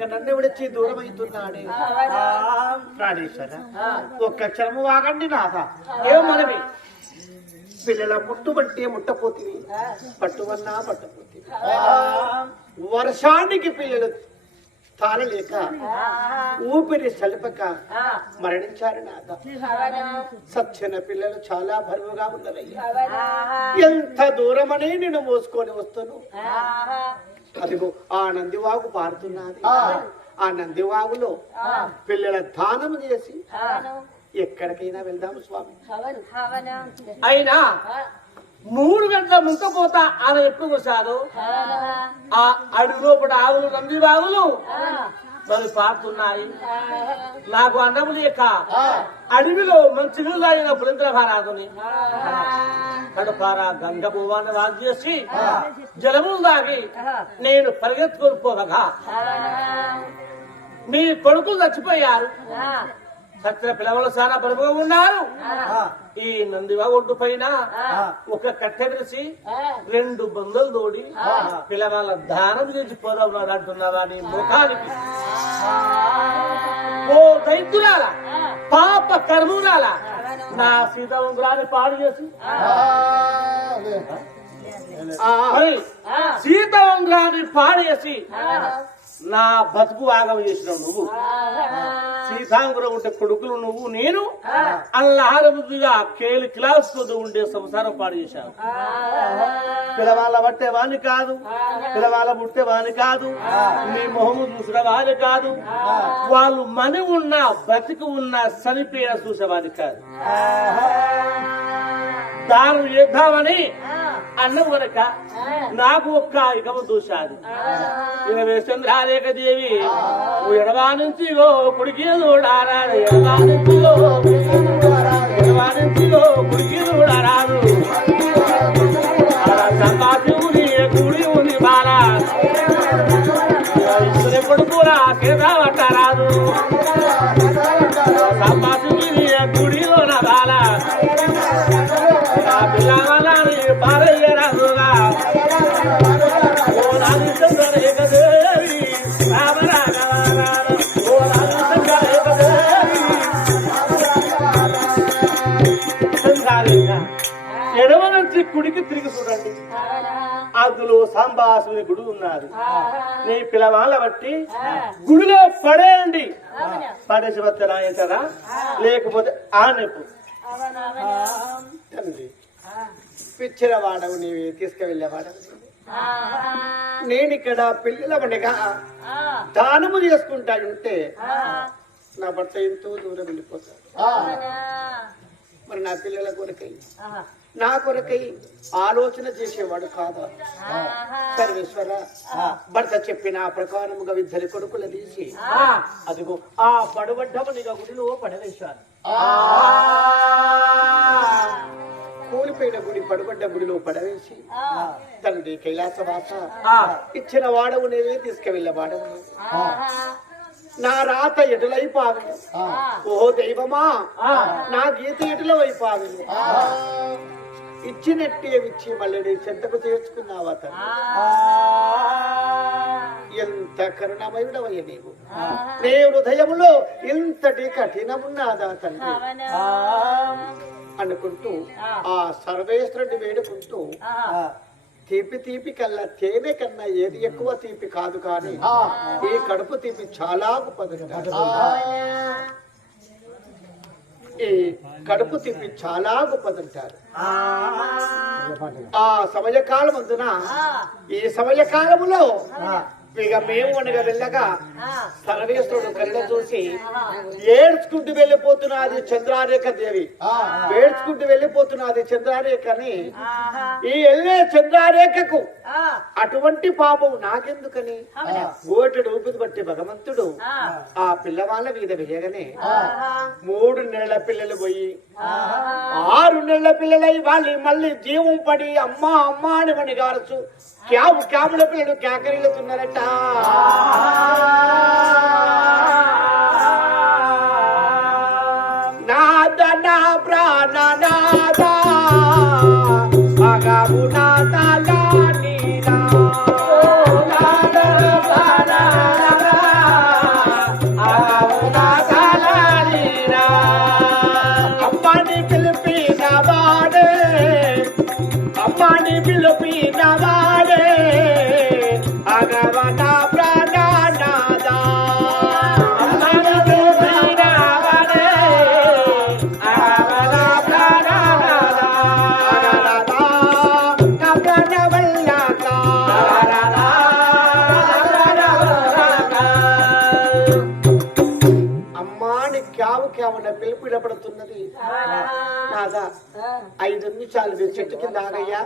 ఉండగా నన్ను విడిచి దూరం అవుతున్నాడే? ప్రాణేశ్వర ఒక్క క్షణము వాగండి నాథ. ఏం మనవి? పిల్లల ముట్టుబట్టే ముట్టపోతుంది పట్టువన్నా పట్టపోతుంది వర్షానికి పిల్లలు తాళలేక ఊపిరి సలపక మరణించారు నాథ. సత్యన పిల్లలు చాలా బరువుగా ఉన్నదయ్యా ఎంత దూరమనే నేను మోసుకొని వస్తాను. అదిగో ఆ నందివాగు పారుతున్నది. ఆ. నందివాగులో పిల్లల దానం చేసి ఎక్కడికైనా వెళ్దాము స్వామి. అయినా మూడు గంటల ముంకపోత ఆమె ఎప్పుడు కూర్చారు ఆ. అడుగు లోపల ఆవులు నంది బావులు మరి పారుతున్నాయి నాకు అన్నము లేక అడవిలో మంచి నీళ్ళు తాగిన పులింద్రభారాదుని కడపారా గంగ భూవాన్ని వాగు చేసి జలములు దాగి నేను పరిగెత్తుకొని పోవగా మీ కొడుకులు చచ్చిపోయారు. సత్య పిల్లలు చాలా బరువుగా ఉన్నారు. ఈ నందివా ఒడ్డు పైన ఒక కట్టె వేసి రెండు బందలు తోడి పిల్లవాళ్ళ దానం చేసి పోదాం అంటున్నావా నీ ముఖానికి? ఓ దైత్యురాల పాప కర్మూరాల నా సీతావంగురాన్ని పాడు చేసి. ఆ, మరి సీతావంగురాన్ని పాడేసి నా బతుకు ఆగం చేసినావు నువ్వు. సీతాంగురం ఉంటే కొడుకులు నువ్వు నేను అల్లారబుద్ధిగా కేలి క్లాస్ ఉండే సంసారం పాడు చేశాను. పిలవాళ్ళ పట్టే వాని కాదు పిలవాళ్ళ పుట్టే వాని కాదు నీ మొహము చూసిన వాని కాదు వాళ్ళు మని ఉన్నా బతికి ఉన్నా చనిపోయిన చూసేవాని కాదు. దానం చేద్దామని అన్నం వరక నాకు ఒక్క ఇకము దూశాది ఇరవై చంద్రారేఖ దేవి ఎడవా నుంచి కుడికి చూడారాడు ఎడవా నుంచి ఎడవా నుంచి కుడికి చూడారాడు సంపాశివుని గుడి ఉంది బాల ఇసుని కొడుకురా కేదావట్టరాదు సంపాశివుని గుడిలో నా బాల నా పిల్లవాళ్ళని పారయ్యరాదుగా ఎడమ నుంచి కుడికి తిరిగి చూడండి. అందులో సాంబాసుని గుడి ఉన్నది నీ పిలవాళ్ళ బట్టి గుడిలో పడేయండి. పడేసి వస్తే రాయించరా లేకపోతే ఆనెప్పు. తండ్రి పిచ్చిన వాడవు నీవి తీసుకువెళ్ళేవాడవు నేను ఇక్కడ పిల్లల పండుగ దానము చేసుకుంటా ఉంటే నా భర్త ఎంతో దూరం వెళ్ళిపోతాడు. మరి నా పిల్లల కొరకై. నా కొరకై ఆలోచన చేసేవాడు కాదా? సర్వేశ్వర భర్త చెప్పిన ప్రకారముగా ఇద్దరి కొడుకులు తీసి అదిగో ఆ పడబడ్డమనిగా గుడిలో పడవేశాను. కూలిపోయిన గుడి పడబడ్డ గుడిలో పడవేసి తండ్రి కైలాసవాస ఇచ్చిన వాడవు నేవే తీసుకువెళ్ళ వాడవు. నా రాత ఎటులైపావి ఓ దైవమా. నా గీత ఎటుల వైపావి ఇచ్చినట్టే ఇచ్చి మళ్ళీ చెంతకు చేర్చుకున్నావా తండ్రి. ఎంత కరుణమయుడవయ్య నీవు. నీ హృదయములో ఇంతటి కఠినమున్నాదా తండ్రి? అనుకుంటూ ఆ. సర్వేశ్వరుడిని వేడుకుంటూ తీపి తీపి కల్లా తేనె కన్నా ఏది ఎక్కువ తీపి కాదు కానీ ఈ కడుపు తీపి చాలా గొప్పదంటారు ఈ కడుపు తీపి చాలా గొప్పదంటారు. ఆ. సమయకాలం అందున ఈ సమయకాలములో ఇక మేము అనగా వెళ్ళగా సర్వేశ్వరుడు కళ్ళ చూసి ఏడ్చుకుంటూ వెళ్ళిపోతున్నది చంద్రారేఖ దేవి. ఏడ్చుకుంటూ వెళ్ళిపోతున్నది చంద్రారేఖని. ఈ వెళ్ళే చంద్రారేఖకు అటువంటి పాపం నాకెందుకని? ఓటడు ఊపిరి బట్టి భగవంతుడు ఆ. పిల్లవాళ్ళ మీద వేయగానే మూడు నెలల పిల్లలు పోయి ఆరు నెలల పిల్లలై వాళ్ళు మళ్ళీ జీవం పడి అమ్మా అమ్మా అని మని గారచ్చు క్యాబు క్యాబుల పిల్లలు కేకరిల్లుతున్నారట. నా ప్రాణ నా నాదా ఐదు నిమిషాలు మీరు చెట్టు కింద ఆగయ్యా.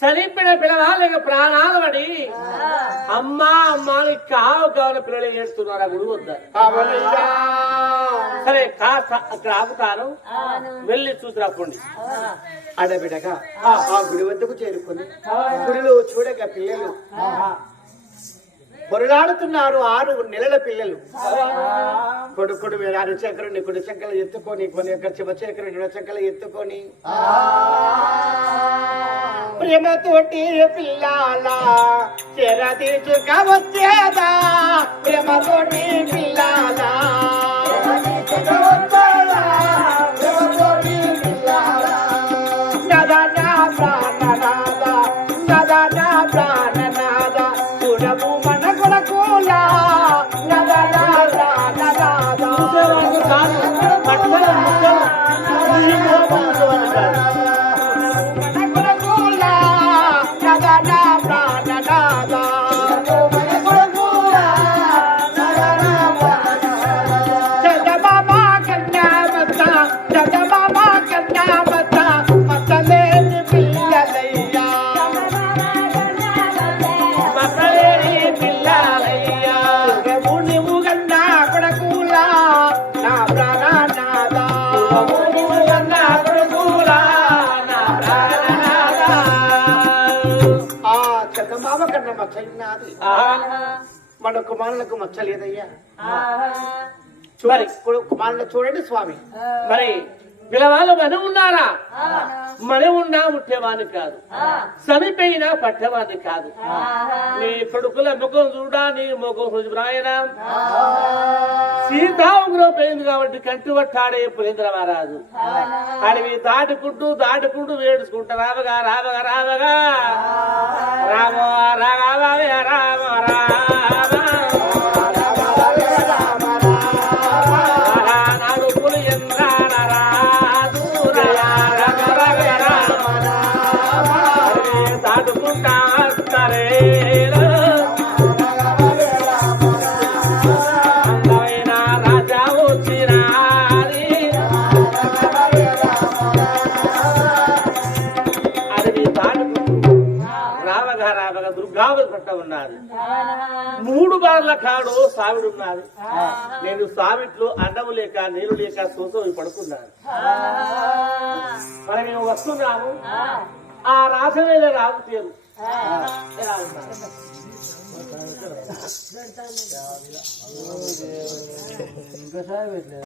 చనిపోయిన పిల్లవాళ్ళకి ప్రాణాలు పడి అమ్మా అమ్మా కావు కావాలి పిల్లలు ఏడుతున్నారా గుడి వద్ద. సరే కాస్త అక్కడ ఆగుతాను వెళ్ళి చూసి రాకండి అడబిడగా ఆ గుడి వద్దకు చేరుకొని. గుడిలో చూడగా పిల్లలు. పొరలాడుతున్నారు ఆరు నెలల పిల్లలు. కొడుకుడు వేరాడు చక్రుని కుడి చెక్కలు ఎత్తుకొని కొన్ని యొక్క శివ చక్రుని రెండు చెక్కలు ఎత్తుకొని. ప్రేమతోటి పిల్లాల చెర తీసుక వచ్చేదా? ప్రేమతోటి పిల్లాల. మన కుమారులకు మచ్చలేదయ్యా. మరి కుమారులు చూడండి స్వామి. మరి పిల్లవాళ్ళు మన ఉన్నారా? మన ఉన్నా ముట్టేవాడిని కాదు. చనిపోయినా పట్టేవాడిని కాదు. నీ కొడుకుల ముఖం చూడా నీ ముఖం హుజురాయన సీతాంగులో పోయింది కాబట్టి కంటి పట్టాడే పురేంద్ర మహారాజు. అడవి దాటుకుంటూ దాటుకుంటూ వేడుచుకుంటా రావగా రావగా రావగా. రామ రావే రామ రామ మూడు బార్ల కాడు సావిడు ఉన్నది నేను సావిట్లో అన్నము లేక నీరు లేక సూసం పడుకున్నాను. మరి మేము వస్తున్నాము ఆ. రాసవేళ రాదు తీరు ఎలా ఉన్నారు